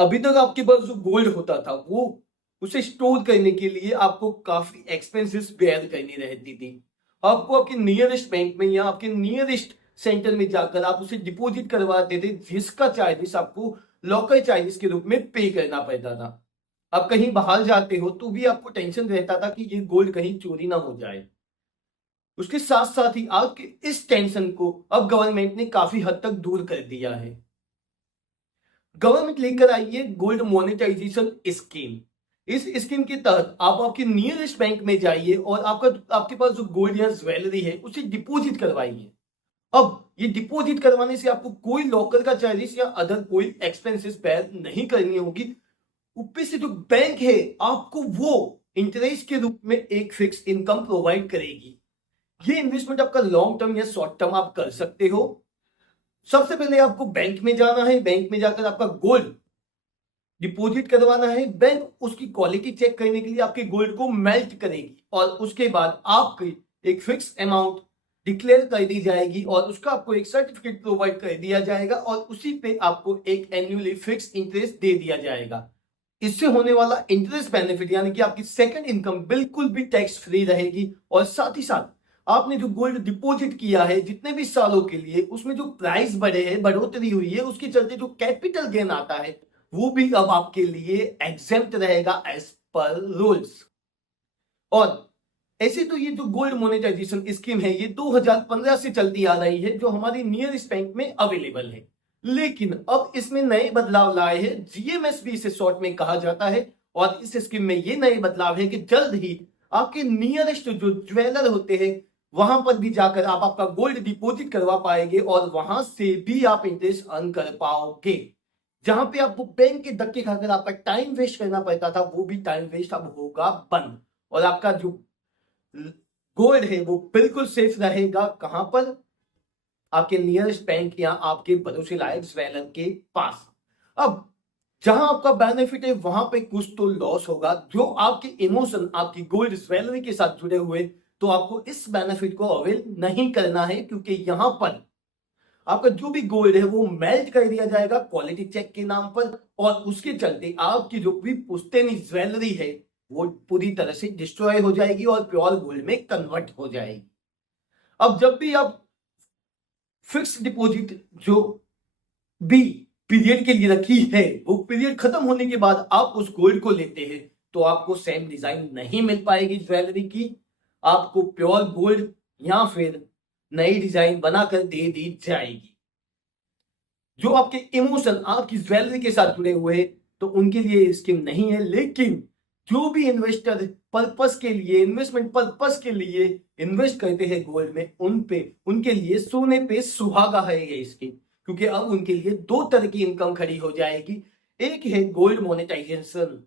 अभी तक आपके पास जो गोल्ड होता था वो उसे स्टोर करने के लिए आपको काफी एक्सपेंसेस बेयर करनी रहती थी। आपको आपके नियरेस्ट बैंक में या आपके नियरेस्ट सेंटर में जाकर आप उसे डिपॉजिट करवाते थे, जिसका चार्जेस आपको लॉकर चार्जेस के रूप में पे करना पड़ता था। आप कहीं बाहर जाते हो तो भी आपको टेंशन रहता था कि ये गोल्ड कहीं चोरी ना हो जाए। उसके साथ साथ ही आपके इस टेंशन को अब गवर्नमेंट ने काफी हद तक दूर कर दिया है। गवर्नमेंट लेकर आई है गोल्ड मोनेटाइजेशन स्कीम। इस स्कीम के तहत आप आपके नियरेस्ट बैंक में जाइए और आपके पास जो गोल्ड या ज्वेलरी है उसे डिपॉजिट करवाइए। अब ये डिपॉजिट करवाने से आपको कोई लॉकर का चार्जेस या अदर कोई एक्सपेंसेस बेयर नहीं करनी होगी। ऊपर से जो बैंक है आपको वो इंटरेस्ट के रूप में एक फिक्स इनकम प्रोवाइड करेगी। ये इन्वेस्टमेंट आपका लॉन्ग टर्म या शॉर्ट टर्म आप कर सकते हो। सबसे पहले आपको बैंक में जाना है, बैंक में जाकर आपका गोल्ड डिपॉजिट करवाना है। बैंक उसकी क्वालिटी चेक करने के लिए आपके गोल्ड को मेल्ट करेगी और उसके बाद आपकी एक फिक्स अमाउंट डिक्लेयर कर दी जाएगी और उसका आपको एक सर्टिफिकेट प्रोवाइड कर दिया जाएगा और उसी पे आपको एक एनुअली फिक्स इंटरेस्ट दे दिया जाएगा। इससे होने वाला इंटरेस्ट बेनिफिट यानी कि आपकी सेकंड इनकम बिल्कुल भी टैक्स फ्री रहेगी और साथ ही साथ आपने जो गोल्ड डिपॉजिट किया है जितने भी सालों के लिए उसमें जो प्राइस बढ़े हैं, बढ़ोतरी हुई है, उसके चलते जो कैपिटल गेन आता है वो भी अब आपके लिए एग्जेम्प्ट रहेगा एज पर रूल्स। और ऐसे तो ये जो गोल्ड मोनेटाइजेशन स्कीम है ये 2015 से चलती आ रही है, जो हमारी नियरेस्ट बैंक में अवेलेबल है। लेकिन अब इसमें नए बदलाव लाए हैं, जीएमएसबी इसे शॉर्ट में कहा जाता है। और इस स्कीम में ये नए बदलाव है कि जल्द ही आपके नियरेस्ट जो ज्वेलर होते हैं वहां पर भी जाकर आप आपका गोल्ड डिपॉजिट करवा पाएंगे और वहां से भी आप इंटरेस्ट अर्न कर पाओगे। जहां पे आपको बैंक के धक्के खाकर आपका टाइम वेस्ट करना पड़ता था वो भी टाइम वेस्ट अब होगा बंद। और आपका जो गोल्ड है वो बिल्कुल सेफ रहेगा। कहां पर? आपके नियरेस्ट बैंक या आपके भरोसे लायक ज्वेलर के पास। अब जहां आपका बेनिफिट है वहां पे कुछ तो लॉस होगा। जो आपके इमोशन आपकी गोल्ड ज्वेलरी के साथ जुड़े हुए, तो आपको इस बेनिफिट को अवेल नहीं करना है, क्योंकि यहां पर आपका जो भी गोल्ड है वो मेल्ट कर दिया जाएगा क्वालिटी चेक के नाम पर। और उसके चलते आपकी जो भी पुश्तैनी ज्वेलरी है वो पूरी तरह से डिस्ट्रॉय हो जाएगी और प्योर गोल्ड में कन्वर्ट हो जाएगी। अब जब भी आप फिक्स डिपॉजिट जो भी पीरियड के लिए रखी है वो पीरियड खत्म होने के बाद आप उस गोल्ड को लेते हैं तो आपको सेम डिजाइन नहीं मिल पाएगी ज्वेलरी की। आपको प्योर गोल्ड या फिर नई डिजाइन बनाकर दे दी जाएगी। जो आपके इमोशन आपकी ज्वेलरी के साथ जुड़े हुए हैं तो उनके लिए स्कीम नहीं है। लेकिन जो भी इन्वेस्टर पर्पस के लिए, इन्वेस्टमेंट पर्पस के लिए इन्वेस्ट करते हैं गोल्ड में, उनके लिए सोने पे सुहागा है ये स्कीम। क्योंकि अब उनके लिए दो तरह की इनकम खड़ी हो जाएगी। एक है गोल्ड मोनेटाइजेशन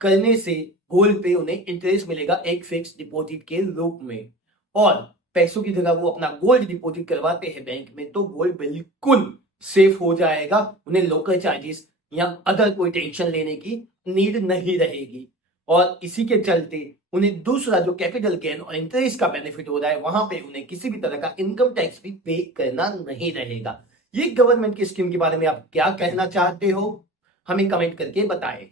करने से गोल्ड पे उन्हें इंटरेस्ट मिलेगा एक फिक्स डिपॉजिट के रूप में। और पैसों की जगह वो अपना गोल्ड डिपॉजिट करवाते हैं बैंक में तो गोल्ड बिल्कुल सेफ हो जाएगा। उन्हें लोकल चार्जेस या अदर कोई टेंशन लेने की नीड नहीं रहेगी। और इसी के चलते उन्हें दूसरा जो कैपिटल गेन और इंटरेस्ट का बेनिफिट हो रहा है वहां पे उन्हें किसी भी तरह का इनकम टैक्स भी पे करना नहीं रहेगा। ये गवर्नमेंट की स्कीम के बारे में आप क्या कहना चाहते हो, हमें कमेंट करके बताएं।